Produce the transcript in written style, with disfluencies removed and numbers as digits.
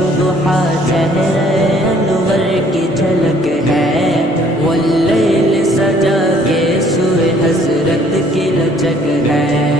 صبح چہرے انور کی جھلک ہے، واللیل سجا کے سوئے حسرت کی لچک ہے۔